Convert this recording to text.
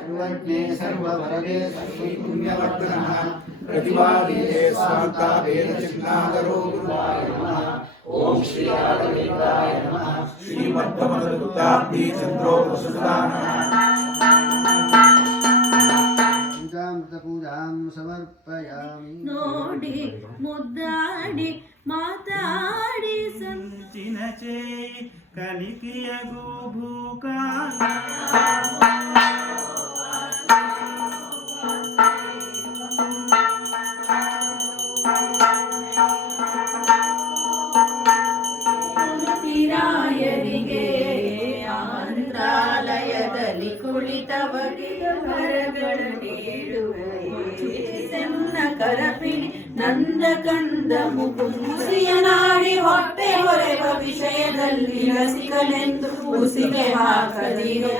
सर्वज्ञे सर्ववरदे सर्वपुण्यवर्धनः प्रतिवादिते स्वान्तावेदचिह्नादरो गुरुवाय नमः। ओम श्री राघवेन्द्राय नमः। श्रीमद्भगवद्गीताब्दी चन्द्रो वसुधानः पूजां समर्पयामि। नोडी मुद्दाडी माताडी संचिन चेई कलिकियगु भूका ರಾಯರಿಗೆ ಆಂಧ್ರಾಲಯದಲ್ಲಿ ಕುಳಿತವಗೆ ವರಗಳ ನೀಡುವೆ ಸಣ್ಣ ಕರಪಿಣಿ ನಂದ ಕಂದ ಮುಗುಸಿಯ ನಾಡಿ ಹೊಟ್ಟೆ ಹೊರೆವ ವಿಷಯದಲ್ಲಿ ರಸಿಕನೆಂದು ಉಸಿಗೆ ಹಾಕದಿರೋ